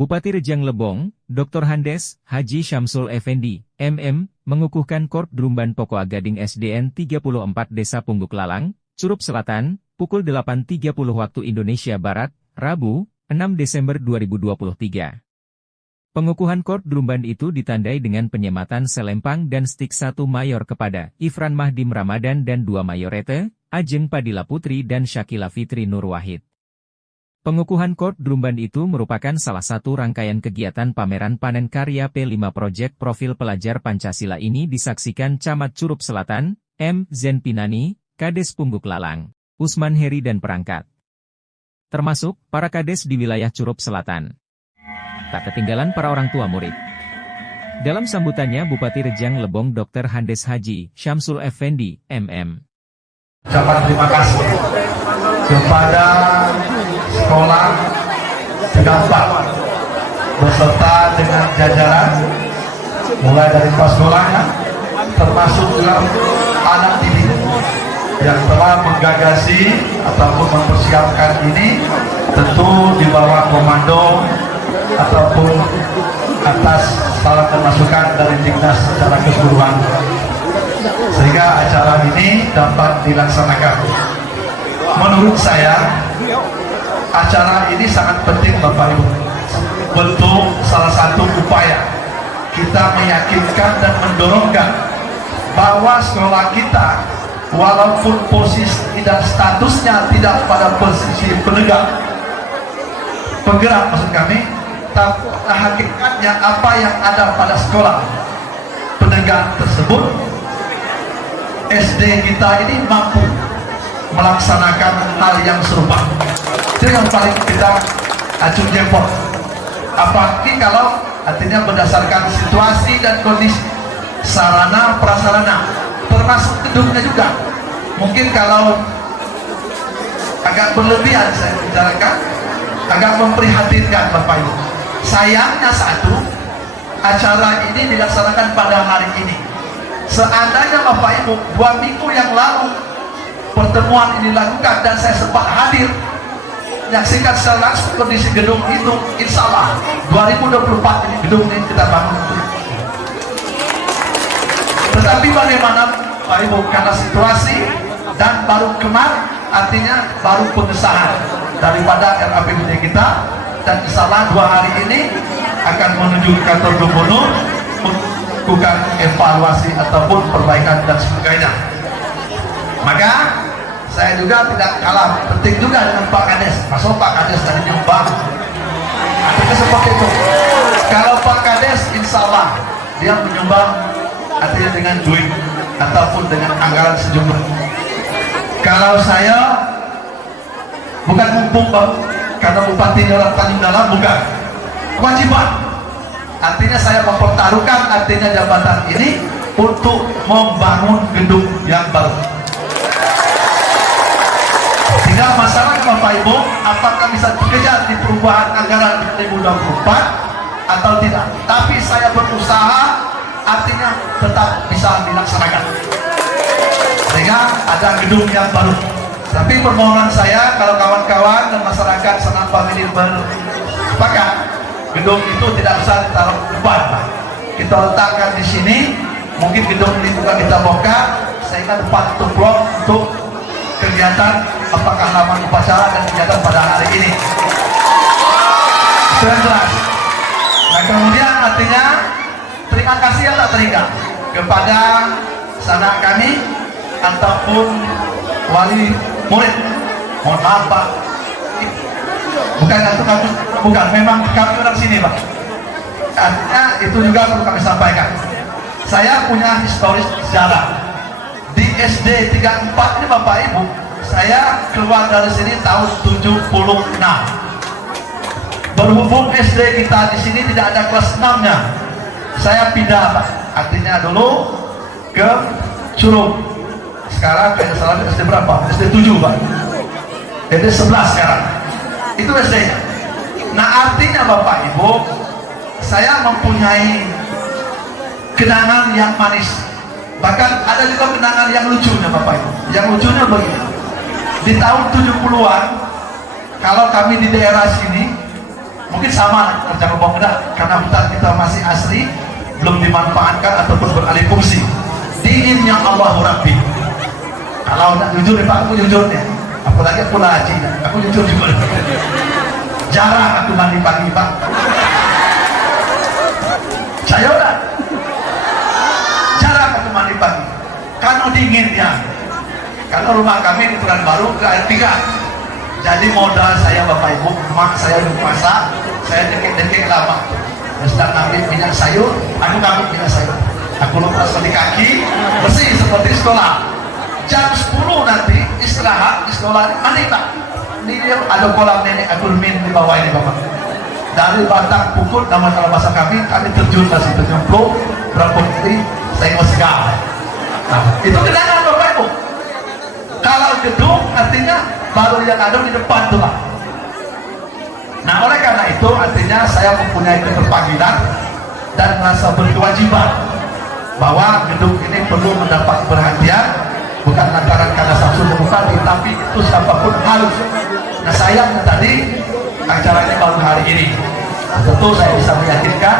Bupati Rejang Lebong, Dr. Handes Haji Syamsul Effendi, MM, mengukuhkan Korp Drumban Poko Gading SDN 34 Desa Pungguk Lalang, Curup Selatan, pukul 8.30 waktu Indonesia Barat, Rabu, 6 Desember 2023. Pengukuhan Korp Drumban itu ditandai dengan penyematan selempang dan stik 1 mayor kepada Ifran Mahdim Ramadan dan 2 mayorete, Ajeng Padilla Putri dan Syakila Fitri Nur Wahid. Pengukuhan Korp Drumban itu merupakan salah satu rangkaian kegiatan pameran panen karya P5 Project Profil Pelajar Pancasila ini disaksikan Camat Curup Selatan, M. Zen Pinani, Kades Pungguk Lalang, Usman Heri dan perangkat. Termasuk para kades di wilayah Curup Selatan. Tak ketinggalan para orang tua murid. Dalam sambutannya Bupati Rejang Lebong Dr. Handes Haji Syamsul Effendi, MM. Ucapan terima kasih kepada sekolah 34 beserta dengan jajaran mulai dari kelas sekolahnya termasuk juga anak didik yang telah menggagasi ataupun mempersiapkan ini, tentu di bawah komando ataupun atas saran dan masukan dari Dignas secara keseluruhan, sehingga acara ini dapat dilaksanakan. Menurut saya acara ini sangat penting Bapak Ibu, bentuk salah satu upaya kita meyakinkan dan mendorongkan bahwa sekolah kita walaupun posisi dan statusnya tidak pada posisi penggerak maksud kami, tapi hakikatnya apa yang ada pada sekolah penegak tersebut, SD kita ini mampu melaksanakan hal yang serupa. Itu yang paling kita acung jempol. Apalagi kalau artinya berdasarkan situasi dan kondisi sarana prasarana, termasuk gedungnya juga. Mungkin kalau agak berlebihan saya bicarakan, agak memprihatinkan Bapak Ibu. Sayangnya satu, acara ini dilaksanakan pada hari ini. Seandainya Bapak Ibu 2 minggu yang lalu pertemuan ini dilakukan dan saya sempat hadir menyaksikan secara langsung kondisi gedung itu, insya Allah 2024 ini gedung ini kita bangun. Tetapi bagaimana Pak Ibu, karena situasi dan baru kemarin, artinya baru pengesahan daripada RAPBD kita, dan insya Allah 2 hari ini akan menuju kantor gubernur melakukan evaluasi ataupun perbaikan dan sebagainya. Maka saya juga tidak kalah penting juga dengan Pak Kades. Masuk Pak Kades tadi nyumbang, artinya seperti itu. Kalau Pak Kades insya Allah dia menyumbang artinya dengan duit ataupun dengan anggaran sejumlah. Kalau saya bukan mumpung karena bupati orang Tanjung Dalam, bukan kewajiban. Artinya saya mempertaruhkan artinya jabatan ini untuk membangun gedung yang baru. Tinggal masalah Bapak Ibu, apakah bisa dikejar di perubahan anggaran 2024 atau tidak. Tapi saya berusaha artinya tetap bisa dilaksanakan, sehingga ada gedung yang baru. Tapi permohonan saya, kalau kawan-kawan dan masyarakat senang famili bersepakat, gedung itu tidak usah ditaruh depan, kita letakkan di sini. Mungkin gedung ini juga kita bongkar sehingga tempat untuk blok untuk kegiatan apakah laman upacara dan kegiatan pada hari ini. Sudah jelas. Nah kemudian artinya terima kasih yang tak teringat kepada sanak kami ataupun wali murid. Mohon maaf Pak, bukan itu kami, bukan, memang kami orang sini Pak. Artinya itu juga perlu kami sampaikan. Saya punya historis sejarah di SD 34 ini Bapak Ibu. Saya keluar dari sini tahun 76. Berhubung SD kita di sini tidak ada kelas 6-nya, saya pindah Pak. Artinya dulu ke Curup. Sekarang kayak salah SD berapa? SD 7 Pak. SD 11 sekarang. Itu SD-nya. Nah artinya Bapak Ibu, saya mempunyai kenangan yang manis. Bahkan ada juga kenangan yang lucunya Bapak Ibu. Yang lucunya begini. Di tahun 70-an, kalau kami di daerah sini Mungkin sama kerja pemuda, karena hutan kita masih asli, belum dimanfaatkan ataupun beralih fungsi. Dinginnya Allahu Rabbi. Kalau nak jujur Pak, aku jujur ya. Apalagi aku laji, aku jujur juga. Jarang aku mandi pagi Pak. Saya udah jarang aku mandi pagi. Karena dinginnya. Karena rumah kami di Pekanbaru ke air 3. Jadi modal saya Bapak Ibu, mak saya masak, saya dekek-dekek lama. Sedang ambil minyak sayur, aku ngambil minyak sayur. Aku lepas di kaki, bersih seperti sekolah. Jam 10 nanti istirahat di sekolah, mandi Pak. Ini ada kolam nenek aku min di bawah ini Bapak. Dari batang pukul, nama kalau bahasa kami terjun ke situ, nyemplung, berapa kali, saya ngosgal. Nah, itu kenangan Bapak Ibu. Kalau gedung artinya baru yang ada di depan tuh Pak. Nah oleh karena itu artinya saya mempunyai keterpanggilan dan merasa berkewajiban bahwa gedung ini perlu mendapat perhatian, bukan lantaran karena Samsul Bupati, tapi itu siapapun harus. Nah sayangnya tadi acaranya baru hari ini. Nah, tentu saya bisa meyakinkan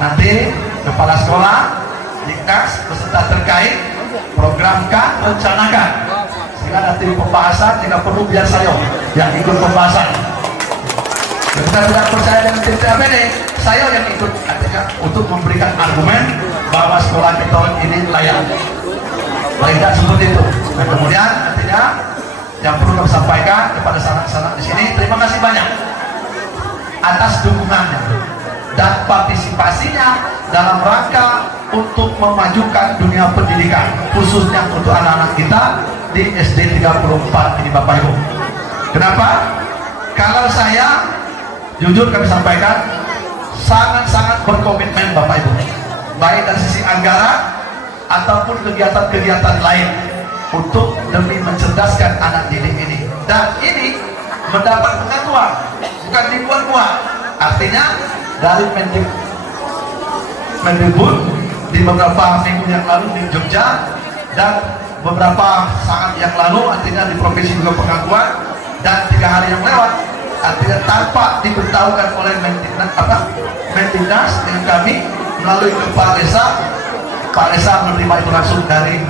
nanti kepala sekolah, Diknas beserta terkait programkan, rencanakan. Sehingga nanti pembahasan jika perlu biar saya yang ikut pembahasan. Kita tidak percaya dengan tim TAPD, saya yang ikut artinya untuk memberikan argumen bahwa sekolah kita ini layak. Tidak seperti itu. Dan kemudian artinya yang perlu kami sampaikan kepada sanak-sanak di sini, terima kasih banyak atas dukungannya dan partisipasinya dalam rangka untuk memajukan dunia pendidikan, khususnya untuk anak-anak kita di SD 34 ini Bapak Ibu. Kenapa? Kalau saya jujur kami sampaikan sangat-sangat berkomitmen Bapak Ibu, baik dari sisi anggaran ataupun kegiatan-kegiatan lain untuk demi mencerdaskan anak didik ini. Dan ini mendapat pengakuan, bukan dibuat-buat. Artinya dari Mendikbud di beberapa minggu yang lalu di Jogja dan beberapa saat yang lalu artinya di provinsi juga pengakuan, dan 3 hari yang lewat artinya tanpa diberitahukan oleh Mendiknas dengan kami melalui Pak Desa menerima itu langsung dari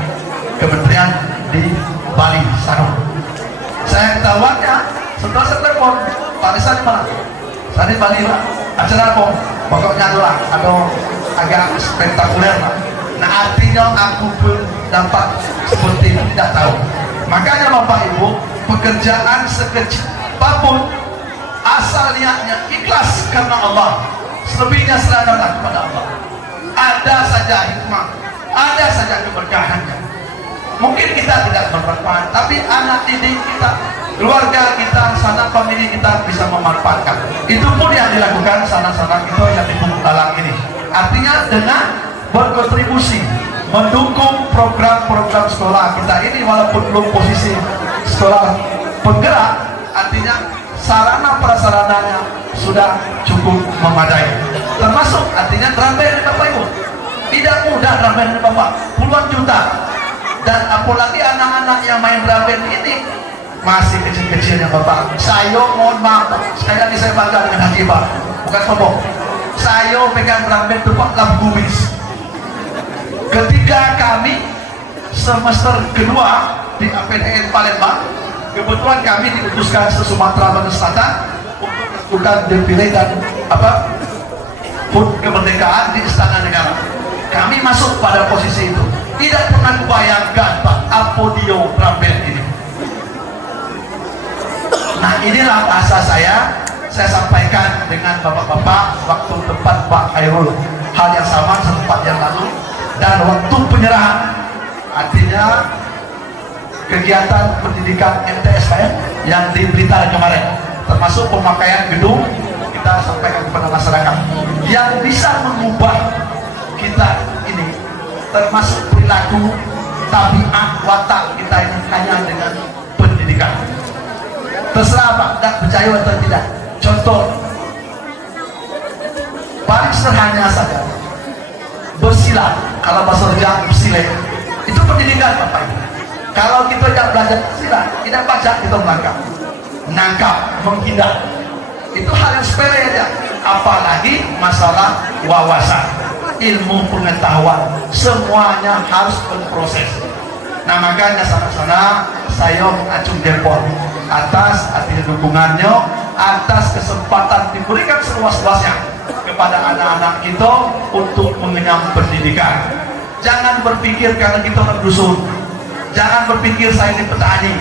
kementerian di Bali sana. Saya ketahuannya setelah saya telepon, Pak Desa di mana? Saya di Bali Pak. Acara apa? Pokoknya adalah ada agak spektakuler lah. Nah artinya aku pun dapat seperti itu tidak tahu. Makanya Bapak Ibu, pekerjaan sekecil apapun asal niatnya ikhlas karena Allah, selebihnya serahkanlah kepada Allah. Ada saja hikmah, ada saja keberkahannya. Mungkin kita tidak bermanfaat, tapi anak didik kita, keluarga kita, sanak famili kita bisa memanfaatkan. Itu pun yang dilakukan sanak-sanak kita yang di Bukit Lalang ini. Artinya dengan berkontribusi mendukung program-program sekolah kita ini, walaupun belum posisi sekolah penggerak, artinya sarana prasarananya sudah cukup memadai. Termasuk artinya drum band Bapak Ibu. Tidak mudah drum band Bapak, puluhan juta. Dan apalagi anak-anak yang main drum band ini masih kecil-kecilnya Bapak. Saya mohon maaf, sekali lagi saya bangga dengan Haji Pak, bukan sombong. Saya pegang drum band itu Pak Lam Gumis. Ketika kami semester kedua di APTN Palembang, kebetulan kami diutuskan ke Sumatera Bagian Selatan untuk melakukan defile dan HUT kemerdekaan di Istana Negara. Kami masuk pada posisi itu. Tidak pernah kubayangkan Pak Apodio drum band ini. Nah inilah bahasa saya sampaikan dengan bapak-bapak waktu tempat Pak Khairul. Hal yang sama sempat yang lalu. Dan waktu penyerahan, artinya kegiatan pendidikan MTSKN yang di Blitar kemarin, termasuk pemakaian gedung, kita sampaikan kepada masyarakat yang bisa mengubah kita ini, termasuk perilaku, tabiat, watak kita ini hanya dengan pendidikan. Terserah Pak, tidak percaya atau tidak. Contoh paling sederhana saja, bersilat. Kalau bahasa Jawa bersilat itu pendidikan Bapak Ibu. Kalau kita tidak belajar bersilat, tidak baca kita melangkah, menangkap, menghindar, itu hal yang sepele aja. apalagi masalah wawasan, ilmu pengetahuan, semuanya harus berproses. Nah makanya sana-sana saya mengacung jempol atas artinya dukungannya, atas kesempatan diberikan seluas-luasnya kepada anak-anak kita untuk mengenyam pendidikan. Jangan berpikir karena kita orang dusun, jangan berpikir saya ini petani,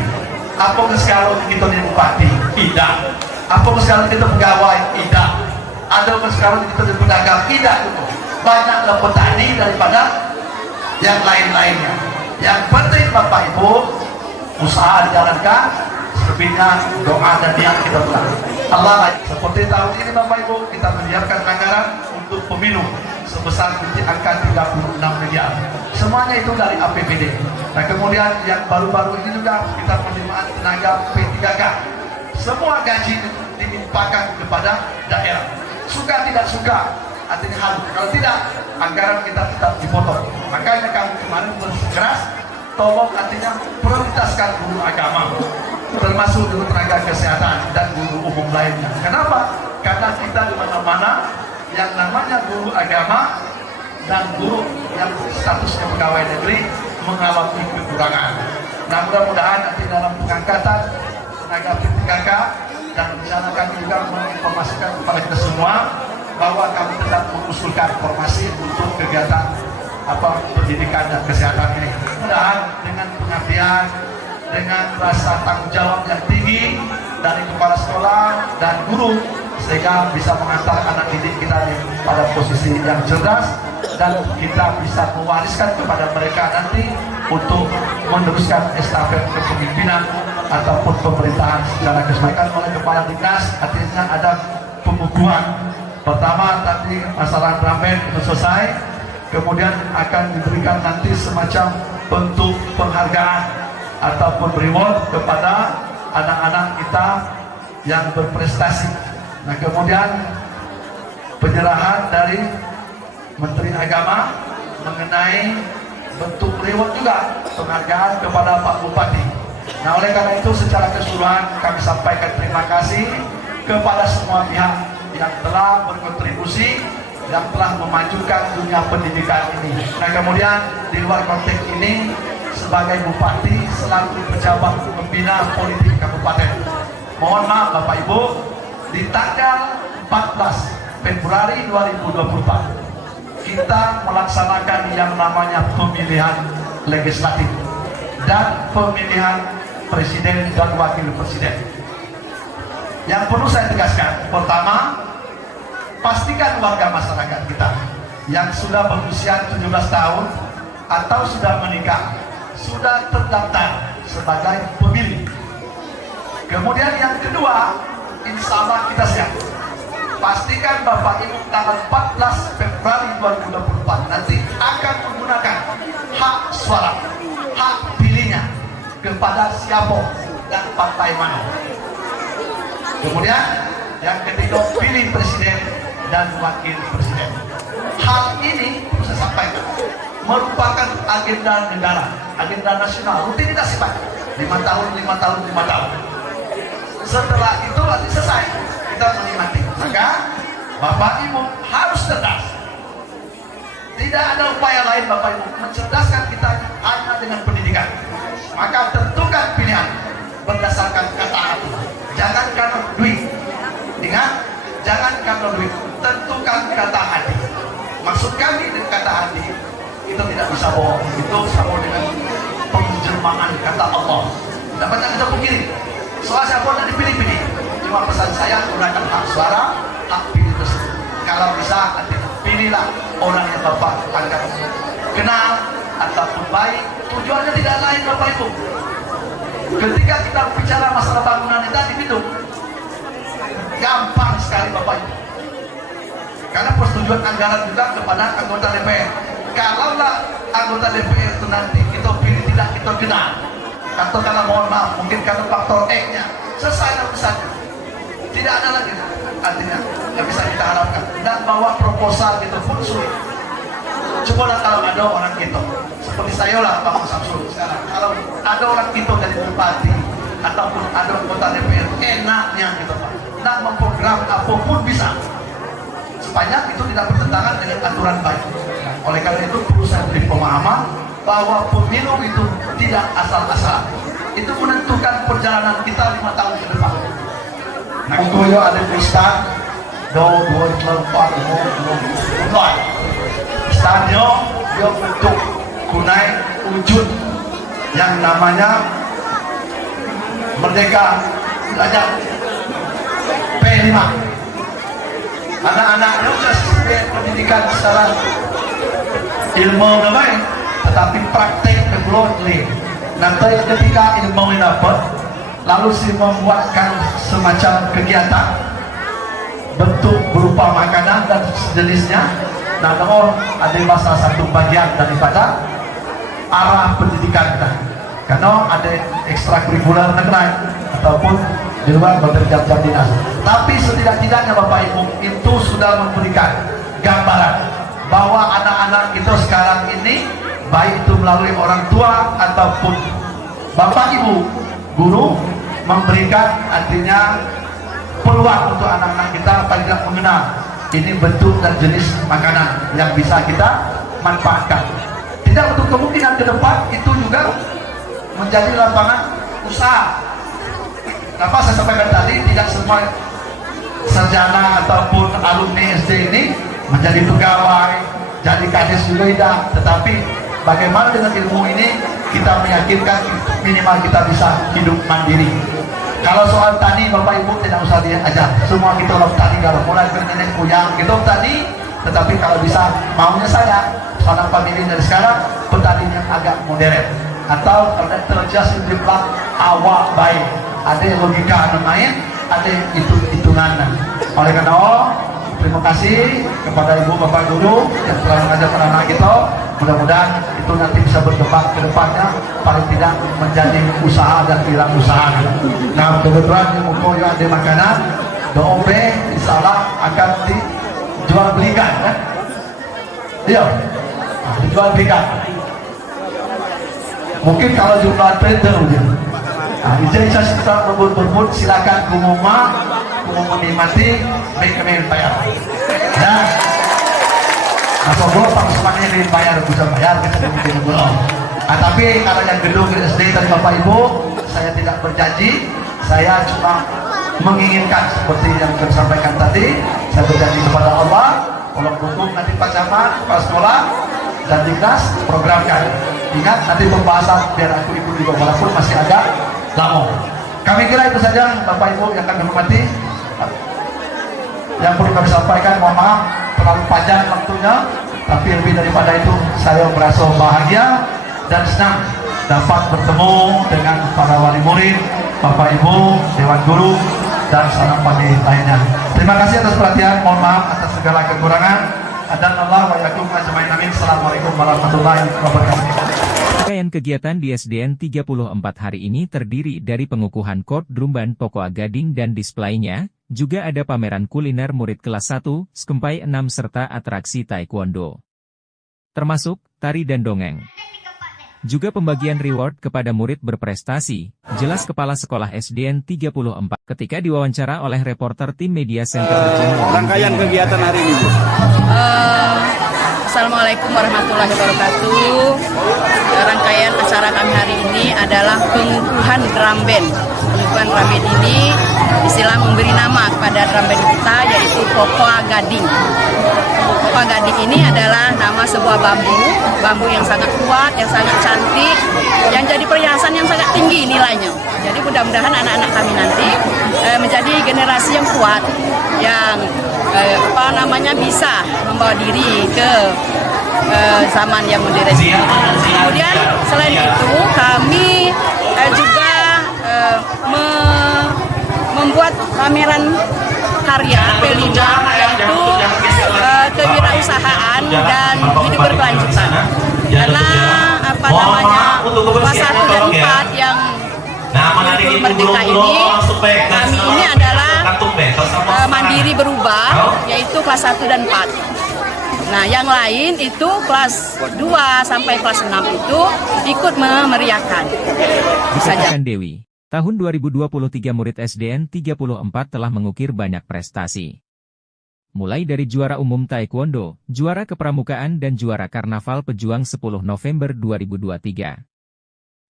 apa sekarang kita ini bupati, tidak. Apa sekarang kita pegawai, tidak. Ada sekarang kita jadi pedagang, tidak. Banyaklah petani daripada yang lain-lainnya. Yang penting Bapak Ibu, usaha dijalankan, selebihnya doa dan niat kita telah. Allah, seperti tahun ini Bapak Ibu, kita menyiapkan anggaran untuk pemilu sebesar di angka 36 miliar. Semuanya itu dari APBD. Nah kemudian yang baru-baru ini juga kita penerimaan tenaga P3K. Semua gaji dilimpahkan kepada daerah. Suka tidak suka, artinya harus. Kalau tidak, anggaran kita tetap dipotong. Makanya kami kemarin bersikeras, tolong artinya prioritaskan guru agama, termasuk guru tenaga kesehatan dan guru umum lainnya. Kenapa? Karena kita di mana-mana yang namanya guru agama dan guru yang statusnya pegawai negeri mengalami kekurangan. Nah mudah-mudahan nanti dalam pengangkatan tenaga P3K dan rencana kami juga menginformasikan kepada kita semua bahwa kami tetap mengusulkan formasi untuk kegiatan pendidikan dan kesehatan ini. Mudah-mudahan dengan pengabdian, dengan rasa tanggung jawab yang tinggi dari kepala sekolah dan guru, sehingga bisa mengantar anak didik kita pada posisi yang cerdas dan kita bisa mewariskan kepada mereka nanti untuk meneruskan estafet kepemimpinan ataupun pemerintahan secara keseluruhan oleh kepala dinas. Artinya ada pembukuan. Pertama tadi masalah ramen itu selesai, kemudian akan diberikan nanti semacam bentuk penghargaan ataupun reward kepada anak-anak kita yang berprestasi. Nah kemudian penyerahan dari Menteri Agama mengenai bentuk reward juga penghargaan kepada Pak Bupati. Nah oleh karena itu secara keseluruhan kami sampaikan terima kasih kepada semua pihak yang telah berkontribusi, yang telah memajukan dunia pendidikan ini. Nah kemudian di luar konteks ini, sebagai Bupati selalu pejabat pembina politik kabupaten. Mohon maaf Bapak Ibu, di tanggal 14 Februari 2024 kita melaksanakan yang namanya pemilihan legislatif dan pemilihan presiden dan wakil presiden. Yang perlu saya tegaskan, pertama, pastikan warga masyarakat kita yang sudah berusia 17 tahun atau sudah menikah, sudah terdaftar sebagai pemilih. Kemudian yang kedua, insya Allah kita siap. Pastikan Bapak Ibu tanggal 14 Februari 2024 nanti akan menggunakan hak suara, hak pilihnya kepada siapa dan partai mana. Kemudian yang ketiga, pilih presiden dan wakil presiden. Hal ini saya sampaikan merupakan agenda negara, agenda nasional, rutinitas sifatnya 5 tahun. Setelah itu nanti selesai kita menikmati. Maka Bapak Ibu harus cerdas. Tidak ada upaya lain Bapak Ibu mencerdaskan kita hanya dengan pendidikan. Maka tentukan pilihan berdasarkan kata hati. Jangan karena duit. Ingat, jangan karena duit. Tentukan kata hati. Maksud kami dengan kata hati, kita tidak bisa bohong. Itu sama dengan penjermaan kata Allah. Tidak banyak kita pungkiri. Soal siapa yang dipilih-pilih. Cuma pesan saya, gunakan hak suara, hak pilih tersebut. Kalau bisa, nanti pilihlah orang yang Bapak anggap kenal ataupun baik. Tujuannya tidak lain Bapak Ibu. Ketika kita bicara masalah bangunan itu tadi itu gampang sekali Bapak Ibu. Karena persetujuan anggaran juga kepada anggota DPR. Kalaulah anggota DPR itu nanti kita pilih tidak kita kenal, atau karena mohon maaf mungkin karena faktor X-nya, selesai urusannya. Tidak ada lagi artinya yang bisa kita harapkan. Dan bawa proposal itu pun sulit. Coba kalau ada orang gitu, seperti saya lah Pak Samsul sekarang. Kalau ada orang gitu dari bupati ataupun ada anggota DPR, enaknya gitu Pak. Nak memprogram apapun bisa. supaya itu tidak bertentangan dengan aturan baik. Oleh karena itu perlu saya beri pemahaman bahwa pemilu itu tidak asal-asalan. Itu menentukan perjalanan kita 5 tahun ke depan. Mungkin ada Ustaz, Ustaznya dia untuk kunai wujud yang namanya Merdeka Belajar P5. Anak-anaknya sudah selesai pendidikan secara ilmu namanya, tetapi praktek belum. Nanti ketika ilmu ini dapat, lalu si membuatkan semacam kegiatan bentuk berupa makanan dan sejenisnya. Nah, ada salah satu bagian daripada arah pendidikan kita. Karena ada ekstrakurikuler negara ataupun di luar jam-jam dinas. Tapi setidak-tidaknya Bapak Ibu itu sudah memberikan gambaran bahwa anak-anak kita sekarang ini, baik itu melalui orang tua ataupun Bapak Ibu guru, memberikan artinya peluang untuk anak-anak kita paling tidak mengenal ini bentuk dan jenis makanan yang bisa kita manfaatkan. Tidak untuk kemungkinan ke depan itu juga menjadi lapangan usaha. Apa saya sampaikan tadi, tidak semua sarjana ataupun alumni SD ini menjadi pegawai, jadi kades juga tidak. Tetapi bagaimana dengan ilmu ini kita meyakinkan minimal kita bisa hidup mandiri. Kalau soal tani Bapak Ibu tidak usah diajar, semua kita orang tani, kalau mulai dari nenek moyang gitu tani. Tetapi kalau bisa maunya saya seorang famili dari sekarang petani yang agak modern atau terjelas di belakang awal baik, ada logika namanya, ada hitungan. Oleh karena terima kasih kepada Ibu Bapak Guru yang telah mengajar anak kita. Mudah-mudahan itu nanti bisa berkembang ke depannya, paling tidak menjadi usaha dan hilang usaha. Nah, kebetulan yang mau ada makanan, DOB insya Allah akan dijual belikan, kan? Iya, dijual belikan. Mungkin kalau jumlah printer, nah, ijazah kita berbut silakan kumuma menikmati baik bayar. Nah, apa gua pangsumannya dibayar, bisa bayar kita mungkin belum. Nah, tapi kalau yang gedung SD tadi Bapak Ibu, saya tidak berjanji, saya cuma menginginkan seperti yang saya sampaikan tadi. Saya berjanji kepada Allah, tolong dukung nanti Pak Camat, Pak Sekolah dan Dinas programkan. Ingat nanti pembahasan biar aku ikut juga walaupun masih agak lama. Kami kira itu saja Bapak Ibu yang kami hormati. Yang perlu kami sampaikan, mohon maaf terlalu panjang waktunya, tapi lebih daripada itu saya merasa bahagia dan senang dapat bertemu dengan para wali murid, Bapak Ibu, Dewan Guru, dan sanak famili lainnya. Terima kasih atas perhatian, mohon maaf atas segala kekurangan. Dan Allah wa yakum ajmain amin. Assalamualaikum warahmatullahi wabarakatuh. Rangkaian kegiatan di SDN 34 hari ini terdiri dari pengukuhan kord Drumban Pokoa Gading dan displaynya, juga ada pameran kuliner murid kelas 1, skempai 6 serta atraksi taekwondo. Termasuk, tari dan dongeng. Juga pembagian reward kepada murid berprestasi, jelas Kepala Sekolah SDN 34 ketika diwawancara oleh reporter tim Media Center. Rangkaian kegiatan hari ini, Bu. Assalamualaikum warahmatullahi wabarakatuh. Rangkaian acara kami hari ini adalah pengukuhan drum band. Pengukuhan drum band ini istilah memberi nama kepada drum band kita, yaitu Pokoa Gading. Pokoa Gading ini adalah nama sebuah bambu yang sangat kuat, yang sangat cantik, yang jadi perhiasan yang sangat tinggi nilainya. Jadi mudah-mudahan anak-anak kami nanti menjadi generasi yang kuat, yang bisa membawa diri ke zaman yang modern. Kemudian selain itu kami juga membuat pameran karya P5, yaitu kewirausahaan dan hidup berkelanjutan. Karena kelas 1 dan 4 yang merdeka ini, kami ini adalah mandiri berubah, yaitu kelas 1 dan 4. Nah, yang lain itu kelas 2 sampai kelas 6 itu ikut memeriahkan. Dikatakan Dewi, tahun 2023 murid SDN 34 telah mengukir banyak prestasi. mulai dari juara umum taekwondo, juara kepramukaan dan juara karnaval pejuang 10 November 2023.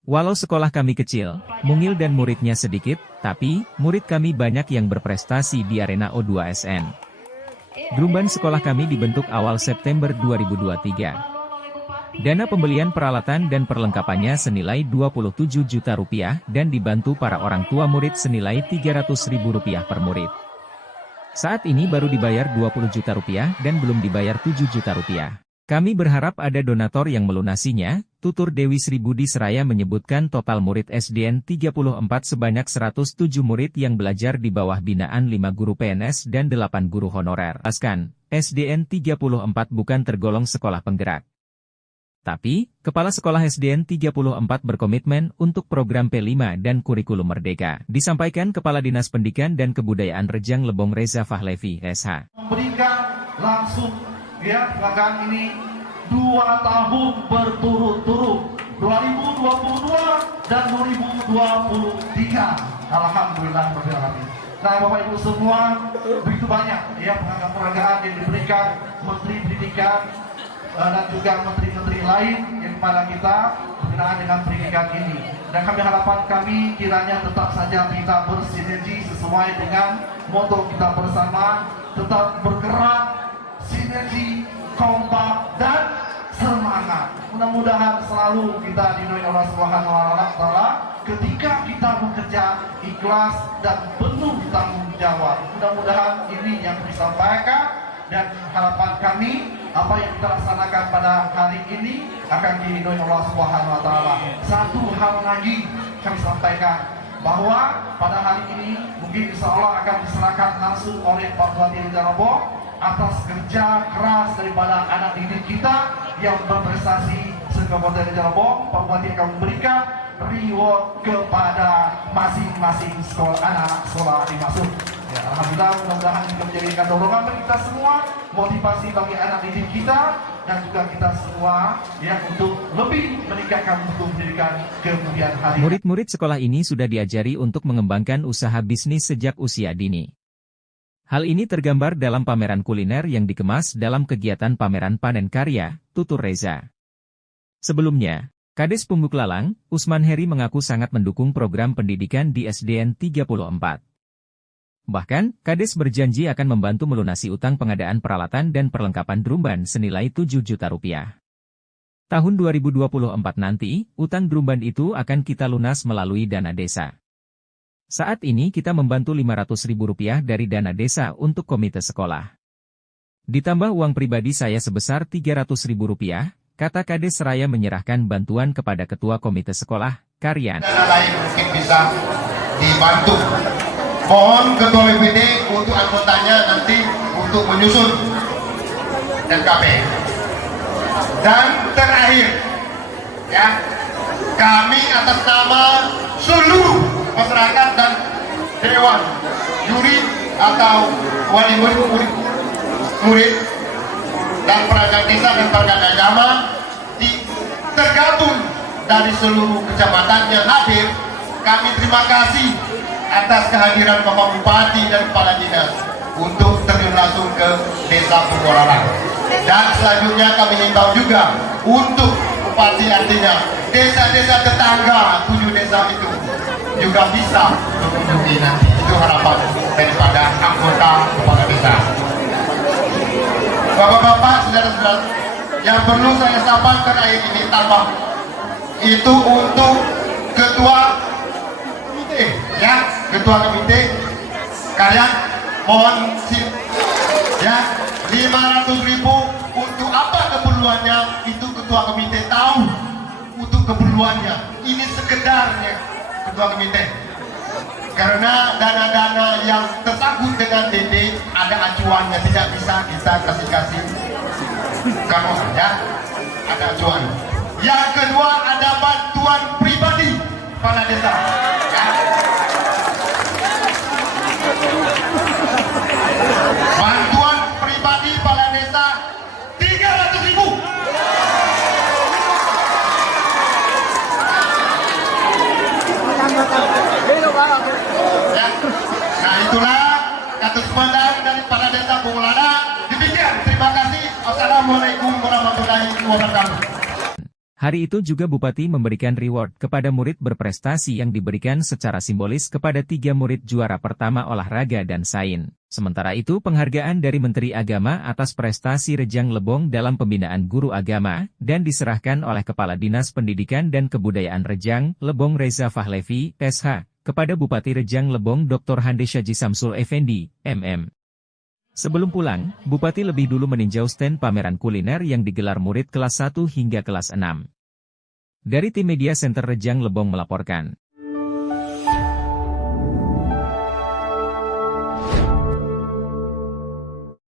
Walau sekolah kami kecil, mungil dan muridnya sedikit, tapi murid kami banyak yang berprestasi di arena O2SN. Drumban sekolah kami dibentuk awal September 2023. Dana pembelian peralatan dan perlengkapannya senilai Rp27 juta dan dibantu para orang tua murid senilai Rp300.000 per murid. Saat ini baru dibayar Rp20 juta dan belum dibayar Rp7 juta. Kami berharap ada donator yang melunasinya, tutur Dewi Sribudi Seraya menyebutkan total murid SDN 34 sebanyak 107 murid yang belajar di bawah binaan 5 guru PNS dan 8 guru honorer. SDN 34 bukan tergolong sekolah penggerak. Tapi, Kepala Sekolah SDN 34 berkomitmen untuk program P5 dan kurikulum merdeka, disampaikan Kepala Dinas Pendidikan dan Kebudayaan Rejang Lebong Reza Fahlevi, SH. Memberikan langsung bahkan ini 2 tahun berturut-turut, 2022 dan 2023. Alhamdulillah. Nah, Bapak Ibu semua, begitu banyak penghargaan yang diberikan Menteri Pendidikan dan juga menteri-menteri lain yang kepada kita berkenaan dengan pendidikan ini. Dan harapan kami kiranya tetap saja kita bersinergi sesuai dengan moto kita bersama, tetap bergerak, sinergi, kompak, dan semangat. Mudah-mudahan selalu kita diridhoi Allah Subhanahu wa Ta'ala ketika kita bekerja ikhlas dan penuh tanggung jawab. Mudah-mudahan ini yang disampaikan, dan harapan kami apa yang kita laksanakan pada hari ini akan diridhoi Allah Subhanahu wa Ta'ala. Satu hal lagi kami sampaikan, bahwa pada hari ini mungkin insya Allah akan diserahkan langsung oleh Pak Bupati Rejang Lebong atas kerja keras daripada anak didik kita yang berprestasi se-Kabupaten Rejang Lebong. Pak Bupati akan memberikan reward kepada masing-masing sekolah, anak sekolah dimaksud. Ya, alhamdulillah, mudah-mudahan juga menjadikan dorongan bagi kita semua, motivasi bagi anak didik kita dan juga kita semua untuk lebih meningkatkan mutu pendidikan kemudian hari. Murid-murid sekolah ini sudah diajari untuk mengembangkan usaha bisnis sejak usia dini. Hal ini tergambar dalam pameran kuliner yang dikemas dalam kegiatan pameran panen karya, tutur Reza. Sebelumnya, Kades Pungguk Lalang, Usman Heri mengaku sangat mendukung program pendidikan di SDN 34. Bahkan, Kades berjanji akan membantu melunasi utang pengadaan peralatan dan perlengkapan drumban senilai Rp7 juta. Tahun 2024 nanti, utang drumban itu akan kita lunas melalui dana desa. Saat ini kita membantu Rp500.000 dari dana desa untuk komite sekolah. Ditambah uang pribadi saya sebesar Rp300.000, kata Kades Seraya menyerahkan bantuan kepada Ketua Komite Sekolah, Karyan. Dana lain mungkin bisa dibantu. Mohon Ketua BPD untuk anggotanya nanti untuk menyusun NKP. Dan terakhir, kami atas nama seluruh masyarakat dan dewan juri atau wali murid dan perangkat desa dan perangkat agama tergabung dari seluruh kecamatan yang hadir. Kami terima kasih atas kehadiran Bapak Bupati dan Kepala Dinas untuk terjun langsung ke Desa Punggolalang. Dan selanjutnya kami himbau juga untuk Bupati, artinya desa-desa tetangga 7 desa itu juga bisa mengunjungi nanti. Itu harapan daripada anggota kepala desa. Bapak-bapak, saudara-saudara, yang perlu saya sampaikan akhir ini tambah itu untuk ketua komite, ketua komite kalian mohon Rp500.000 untuk apa keperluannya, itu ketua komite tahu untuk keperluannya. Ini sekedarnya ketua komite, karena dana-dana yang tersangkut dengan DD ada acuannya, tidak bisa kita kasih kalau ada acuan. Yang kedua ada bantuan pribadi pada desa. Bantuan pribadi pada desa Rp300.000. Nah itulah katus pandang daripada desa Punggolalang. kepuasan kami. Hari itu juga Bupati memberikan reward kepada murid berprestasi yang diberikan secara simbolis kepada 3 murid juara pertama olahraga dan sains. Sementara itu penghargaan dari Menteri Agama atas prestasi Rejang Lebong dalam pembinaan guru agama, dan diserahkan oleh Kepala Dinas Pendidikan dan Kebudayaan Rejang Lebong Reza Fahlevi, SH, kepada Bupati Rejang Lebong Dr. Handes Haji Syamsul Effendi, MM. Sebelum pulang, Bupati lebih dulu meninjau stand pameran kuliner yang digelar murid kelas 1 hingga kelas 6. Dari tim Media Center Rejang Lebong melaporkan.